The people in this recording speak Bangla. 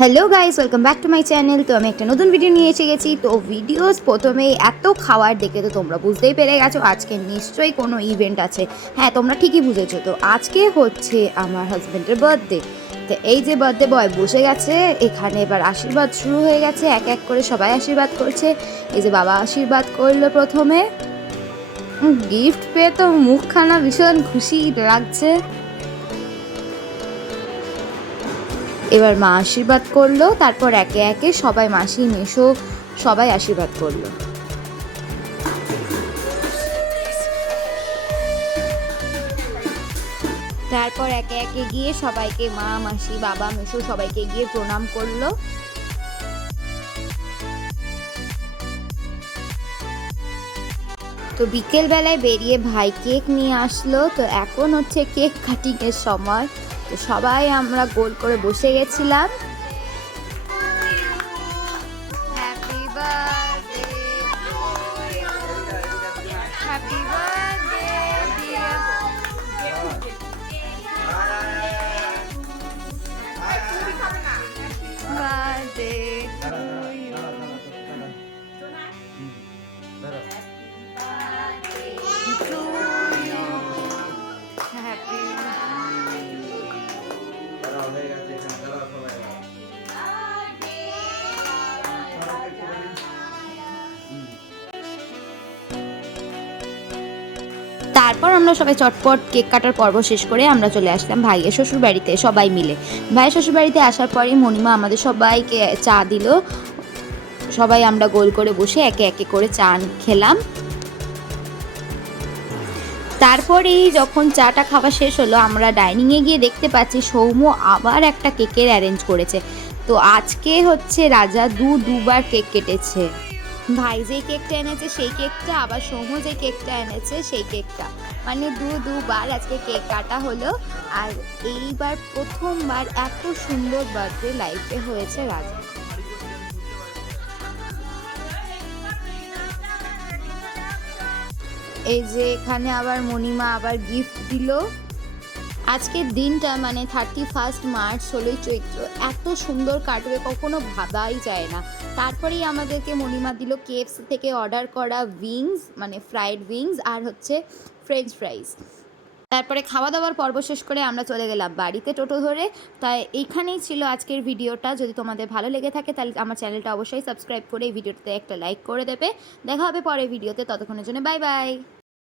Hello guys welcome back to my channel তো আমি একটা নতুন ভিডিও নিয়ে এসে গেছি। তো ভিডিওস প্রথমে এত খাওয়ার দেখে তো তোমরা বুঝতেই পেরে গেছো, আজকে নিশ্চয়ই কোনো ইভেন্ট আছে। হ্যাঁ তোমরা ঠিকই বুঝেছ তো, আজকে হচ্ছে আমার হাজব্যান্ডের বার্থডে তো এই যে বার্থডে বয় বসে গেছে, এখানে এবার আশীর্বাদ শুরু হয়ে গেছে, এক এক করে সবাই আশীর্বাদ করছে। এই যে বাবা আশীর্বাদ করল প্রথমে। গিফট পেয়ে তো মুখখানা ভীষণ খুশি লাগছে। এবার মা আশীর্বাদ করল, তারপর একে একে সবাই মাসি মেশো সবাই আশীর্বাদ করল। তারপর একে একে গিয়ে সবাইকে মা, মাসি, বাবা মেশো সবাইকে গিয়ে প্রণাম করল। তো বিকেলবেলায় বেরিয়ে ভাই কেক নিয়ে আসলো। তো এখন হচ্ছে কেক কাটিংয়ের সময়। তো সবাই আমরা গোল করে বসে গেছিলাম। তারপর আমরা সবাই চটপট কেক কাটার পর্ব শেষ করে আমরা চলে আসলাম ভাইয়ের শ্বশুর বাড়িতে সবাই মিলে। ভাইয়ের শ্বশুর বাড়িতে আসার পরেই মণিমা আমাদের সবাইকে চা দিল। সবাই আমরা গোল করে বসে একে একে করে চা খেলাম। তারপরেই যখন চাটা খাওয়া শেষ হলো, আমরা ডাইনিংয়ে গিয়ে দেখতে পাচ্ছি সৌম্য আবার একটা কেকের অ্যারেঞ্জ করেছে। তো আজকে হচ্ছে রাজা দু দুবার কেক কেটেছে। ভাই যে কেকটা এনেছে, সেই কেকটা, আবার সৌম্য যে কেকটা এনেছে, সেই কেকটা। মানে দু, দুবার আজকে কেক কাটা হলো। আর এইবার প্রথমবার এত সুন্দর বার্থডে লাইফে হয়েছে রাজা। এই যে এখানে আবার মণিমা আবার গিফট দিল। আজকের দিনটা মানে থার্টি ফার্স্ট মার্চ ষোলোই চৈত্র, এত সুন্দর কাটবে, কখনো ভাবাই যায় না। তারপরেই আমাদেরকে মণিমা দিল কেএফসি থেকে অর্ডার করা উইংস মানে ফ্রাইড উইংস আর হচ্ছে ফ্রেঞ্চ ফ্রাইস তারপরে খাওয়া দাওয়ার পর্ব শেষ করে আমরা চলে গেলাম বাড়িতে টোটো ধরে। তাই এইখানেই ছিল আজকের ভিডিওটা। যদি তোমাদের ভালো লেগে থাকে, তাহলে আমার চ্যানেলটা অবশ্যই সাবস্ক্রাইব করে এই ভিডিওটাতে একটা লাইক করে দেবে। দেখা হবে পরের ভিডিওতে। ততক্ষণের জন্য বাই বাই